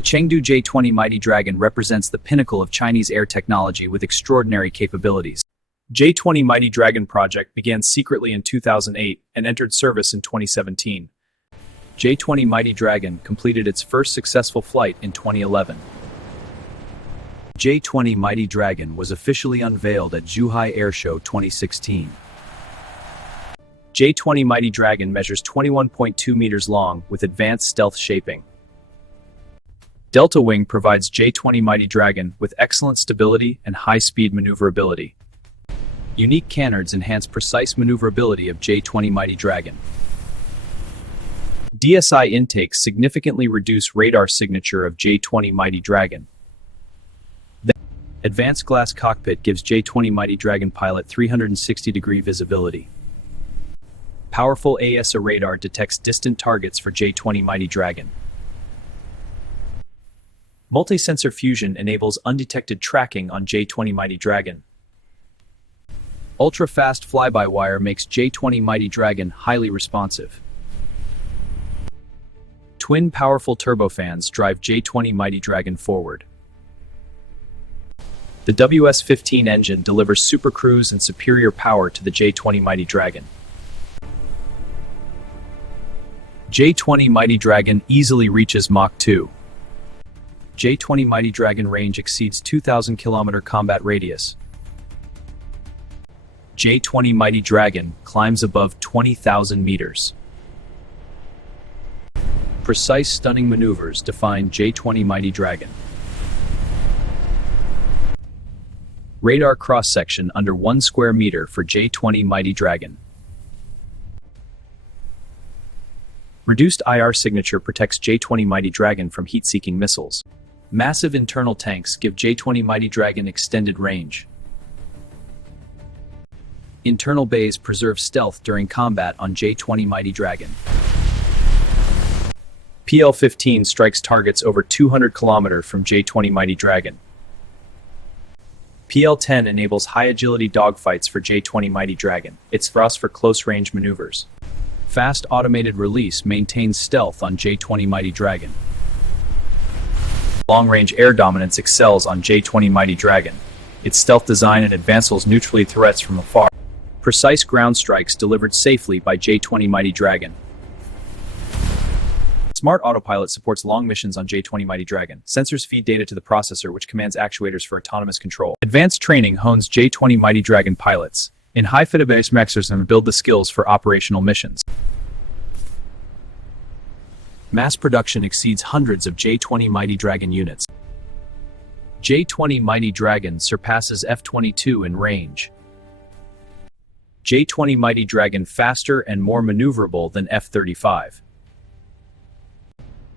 The Chengdu J-20 Mighty Dragon represents the pinnacle of Chinese air technology with extraordinary capabilities. J-20 Mighty Dragon project began secretly in 2008 and entered service in 2017. J-20 Mighty Dragon completed its first successful flight in 2011. J-20 Mighty Dragon was officially unveiled at Zhuhai Airshow 2016. J-20 Mighty Dragon measures 21.2 meters long with advanced stealth shaping. Delta Wing provides J-20 Mighty Dragon with excellent stability and high-speed maneuverability. Unique canards enhance precise maneuverability of J-20 Mighty Dragon. DSI intakes significantly reduce radar signature of J-20 Mighty Dragon. The advanced glass cockpit gives J-20 Mighty Dragon pilot 360-degree visibility. Powerful AESA radar detects distant targets for J-20 Mighty Dragon. Multi-sensor fusion enables undetected tracking on J-20 Mighty Dragon. Ultra-fast fly-by-wire makes J-20 Mighty Dragon highly responsive. Twin powerful turbofans drive J-20 Mighty Dragon forward. The WS-15 engine delivers supercruise and superior power to the J-20 Mighty Dragon. J-20 Mighty Dragon easily reaches Mach 2. J-20 Mighty Dragon range exceeds 2,000 km combat radius. J-20 Mighty Dragon climbs above 20,000 meters. Precise stunning maneuvers define J-20 Mighty Dragon. Radar cross-section under 1 square meter for J-20 Mighty Dragon. Reduced IR signature protects J-20 Mighty Dragon from heat-seeking missiles. Massive internal tanks give J-20 Mighty Dragon extended range. Internal bays preserve stealth during combat on J-20 Mighty Dragon. PL-15 strikes targets over 200 km from J-20 Mighty Dragon. PL-10 enables high-agility dogfights for J-20 Mighty Dragon. It's thrust for close-range maneuvers. Fast automated release maintains stealth on J-20 Mighty Dragon. Long-range air dominance excels on J-20 Mighty Dragon. Its stealth design and advances neutrally threats from afar. Precise ground strikes delivered safely by J-20 Mighty Dragon. Smart Autopilot supports long missions on J-20 Mighty Dragon. Sensors feed data to the processor, which commands actuators for autonomous control. Advanced training hones J-20 Mighty Dragon pilots in high-fidelity mixers and build the skills for operational missions. Mass production exceeds hundreds of J-20 Mighty Dragon units. J-20 Mighty Dragon surpasses F-22 in range. J-20 Mighty Dragon faster and more maneuverable than F-35.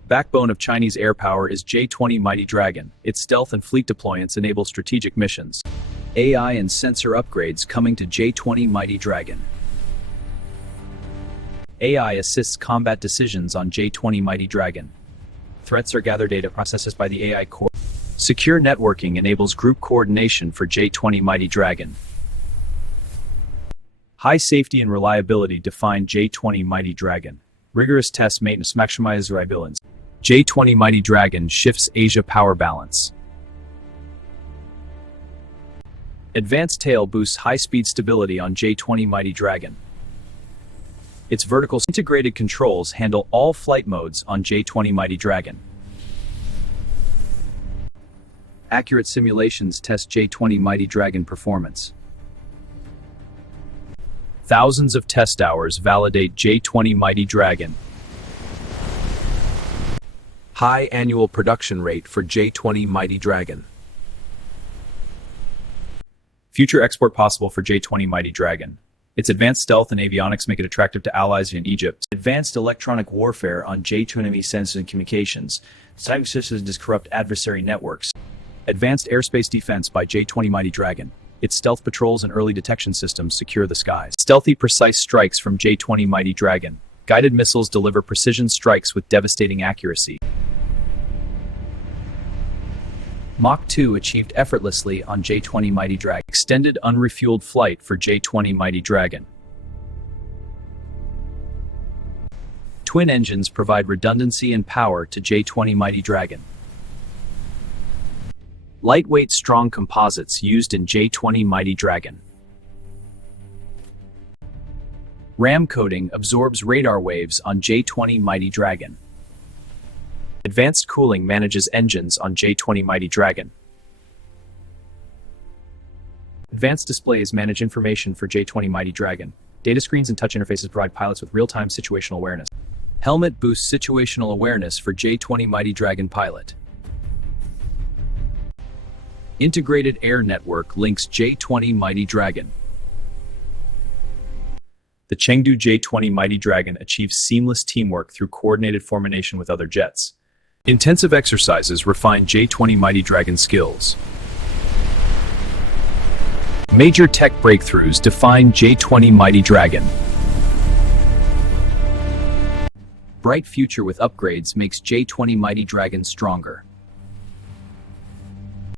Backbone of Chinese air power is J-20 Mighty Dragon. Its stealth and fleet deployments enable strategic missions. AI and sensor upgrades coming to J-20 Mighty Dragon. AI assists combat decisions on J-20 Mighty Dragon. Threats or gather data processed by the AI core. Secure networking enables group coordination for J-20 Mighty Dragon. High safety and reliability define J-20 Mighty Dragon. Rigorous test maintenance maximizes reliability. J-20 Mighty Dragon shifts Asia power balance. Advanced tail boosts high-speed stability on J-20 Mighty Dragon. Its vertical integrated controls handle all flight modes on J-20 Mighty Dragon. Accurate simulations test J-20 Mighty Dragon performance. Thousands of test hours validate J-20 Mighty Dragon. High annual production rate for J-20 Mighty Dragon. Future export possible for J-20 Mighty Dragon. Its advanced stealth and avionics make it attractive to allies in Egypt. Advanced electronic warfare on J-20 sensors and communications. Cyber systems disrupt adversary networks. Advanced airspace defense by J-20 Mighty Dragon. Its stealth patrols and early detection systems secure the skies. Stealthy, precise strikes from J-20 Mighty Dragon. Guided missiles deliver precision strikes with devastating accuracy. Mach 2 achieved effortlessly on J-20 Mighty Dragon. Extended unrefueled flight for J-20 Mighty Dragon. Twin engines provide redundancy and power to J-20 Mighty Dragon. Lightweight, strong composites used in J-20 Mighty Dragon. RAM coating absorbs radar waves on J-20 Mighty Dragon. Advanced cooling manages engines on J-20 Mighty Dragon. Advanced displays manage information for J-20 Mighty Dragon. Data screens and touch interfaces provide pilots with real-time situational awareness. Helmet boosts situational awareness for J-20 Mighty Dragon pilot. Integrated air network links J-20 Mighty Dragon. The Chengdu J-20 Mighty Dragon achieves seamless teamwork through coordinated formation with other jets. Intensive exercises refine J-20 Mighty Dragon skills. Major tech breakthroughs define J-20 Mighty Dragon. Bright future with upgrades makes J-20 Mighty Dragon stronger.